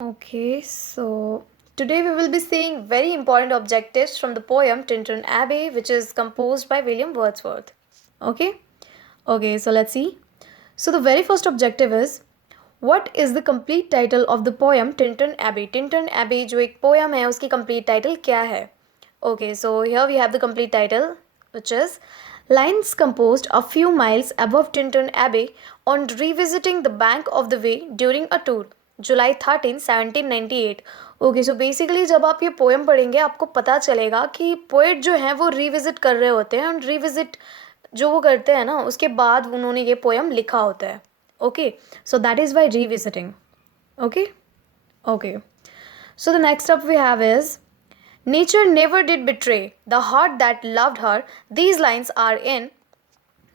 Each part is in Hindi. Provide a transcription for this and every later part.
Okay, so today we will be seeing very important objectives from the poem Tintern Abbey, which is composed by William Wordsworth. Okay, so let's see. So the very first objective is what is the complete title of the poem Tintern Abbey? Tintern Abbey जो एक poem है उसकी complete title क्या है? Okay, so here we have the complete title, which is lines composed a few miles above Tintern Abbey on revisiting the bank of the way during a tour. July 13 1798. Okay, so basically जब आप ये पोएम पढ़ेंगे आपको पता चलेगा कि पोएट जो हैं वो रिविजिट कर रहे होते हैं, और रिविजिट जो वो करते हैं ना उसके बाद उन्होंने ये पोएम लिखा होता है. Okay, so that is by revisiting. Okay okay, so the next up we have is nature never did betray the heart that loved her. These lines are in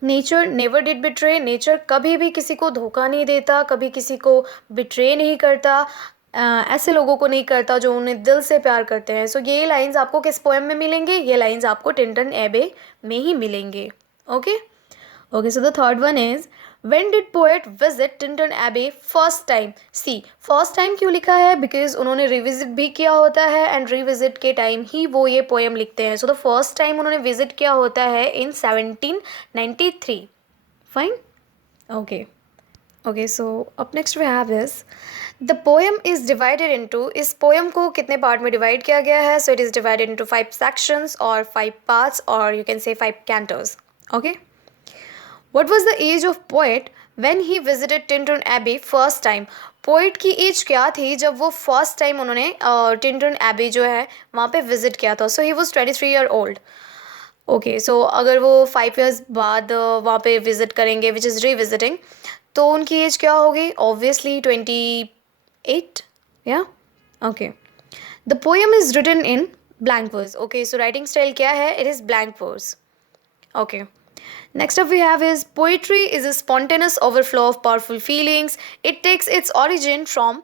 nature never did betray. Nature कभी भी किसी को धोखा नहीं देता, कभी किसी को बिट्रे नहीं करता, ऐसे लोगों को नहीं करता जो उन्हें दिल से प्यार करते हैं. सो ये लाइंस आपको किस पोएम में मिलेंगे? ये लाइंस आपको टिंटन एबे में ही मिलेंगे. Okay okay, so the third one is When did poet visit Tintern Abbey first time? See, first time क्यों लिखा है? Because उन्होंने रिविजिट भी किया होता है, एंड रिविजिट के टाइम ही वो ये पोएम लिखते हैं. सो द फर्स्ट टाइम उन्होंने विजिट किया होता है in 1793. Fine. Okay okay, so up next we have is the poem is divided into. इस पोएम को कितने पार्ट में डिवाइड किया गया है? So it is divided into 5 sections और 5 पार्ट्स, और you can say 5 cantos. Okay, What was the age of poet when he visited Tintern Abbey first time? Poet की एज क्या थी जब वो फर्स्ट टाइम उन्होंने टिंटन एबी जो है वहाँ पे विजिट किया था? So he was 23 year old. Okay, so अगर वो 5 ईयर्स बाद वहाँ पे विजिट करेंगे विच इज़ रीविजिटिंग, तो उनकी एज क्या होगी? ऑब्वियसली 28. या okay, the poem is written in blank verse. Okay, so writing style क्या है? It is blank verse. Okay, next up we have is poetry is a spontaneous overflow of powerful feelings. It takes its origin from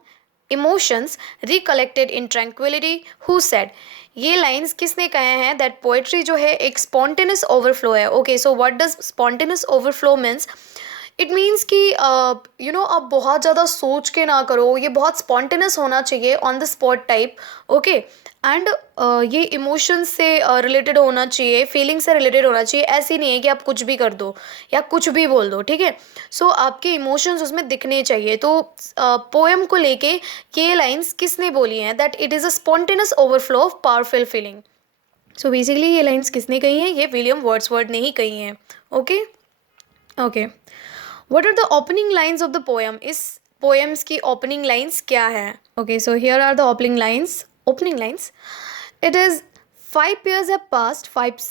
emotions recollected in tranquility. Who said? ये लाइन्स किसने कहे हैं? दैट पोएट्री जो है एक स्पॉन्टेनियस ओवरफ्लो है. Okay, so what does spontaneous overflow means? It means कि यू नो आप बहुत ज़्यादा सोच के ना करो, ये बहुत स्पॉन्टेनियस होना चाहिए, on the spot type. Okay, and ये इमोशंस से रिलेटेड होना चाहिए, फीलिंग से रिलेटेड होना चाहिए. ऐसी नहीं है कि आप कुछ भी कर दो या कुछ भी बोल दो. ठीक है, सो आपके इमोशंस उसमें दिखने चाहिए. तो पोएम को लेके ये लाइंस किसने बोली हैं? That it is a spontaneous overflow of powerful feeling. So basically ये लाइंस किसने कही हैं? ये विलियम वर्ड्सवर्थ ने ही कही हैं. Okay okay, what are the opening lines of the poem? इस पोएम्स की ओपनिंग लाइन्स क्या है? Okay, so here are the opening lines. It is 5 years have passed, 5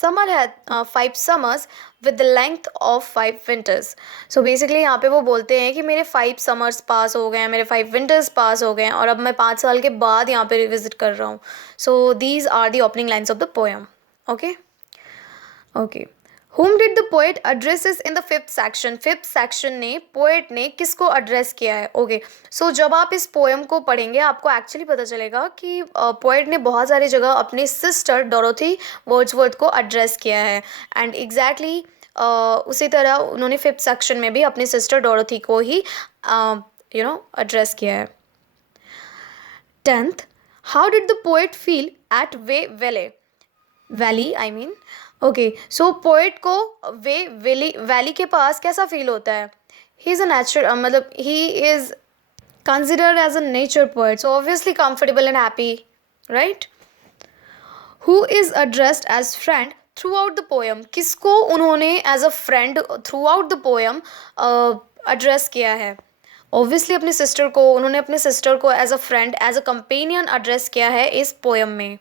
summers with the length of 5 winters. So basically यहाँ पे वो बोलते हैं कि मेरे 5 summers पास हो गए हैं, मेरे 5 winters पास हो गए हैं, और अब मैं 5 साल के बाद यहाँ पे रिविजिट कर रहा हूँ. So these are the opening lines of the poem. Okay. Whom did the poet addresses in the 5th section? 5th section ने पोएट ने किसको एड्रेस किया है? ओके, सो जब आप इस पोएम को पढ़ेंगे आपको एक्चुअली पता चलेगा कि पोएट ने बहुत सारी जगह अपनी सिस्टर डोरोथी वर्ड्सवर्थ को एड्रेस किया है, एंड एग्जैक्टली उसी तरह उन्होंने 5th सेक्शन में भी अपनी सिस्टर डोरोथी को ही एड्रेस किया है. 10th, how did the poet feel at valley I mean. Okay, so poet को वैली के पास कैसा फील होता है? ही इज़ अ नेचर, मतलब ही is considered as a nature poet, so obviously comfortable and happy, right. Who is addressed as friend throughout the poem? किसको उन्होंने as a friend throughout the poem address किया है? ऑब्वियसली अपनी सिस्टर को. उन्होंने अपने सिस्टर को as a friend, as a companion address किया है इस पोएम में.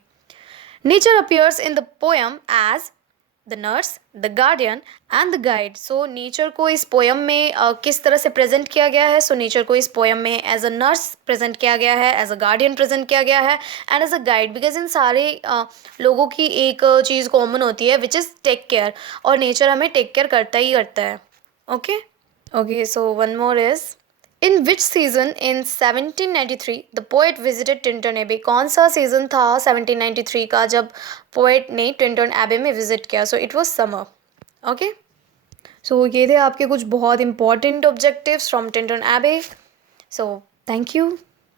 Nature appears in the poem as the nurse, the guardian and the guide. So nature को इस पोएम में किस तरह से प्रेजेंट किया गया है? सो नेचर को इस पोएम में एज अ नर्स प्रेजेंट किया गया है, एज अ गार्डियन प्रेजेंट किया गया है, and as a guide. Because इन सारे लोगों की एक चीज़ कॉमन होती है विच इज़ टेक केयर, और नेचर हमें टेक केयर करता ही करता है. Okay okay, so one more is in which season in 1793 the poet visited Tintern Abbey? कौन सा सीजन था 1793 का जब पोएट ने टिंटन एबे में विजिट किया? So it was summer. Okay, so ये थे आपके कुछ बहुत इंपॉर्टेंट ऑब्जेक्टिव्स फ्रॉम टिंटन एबे. So thank you.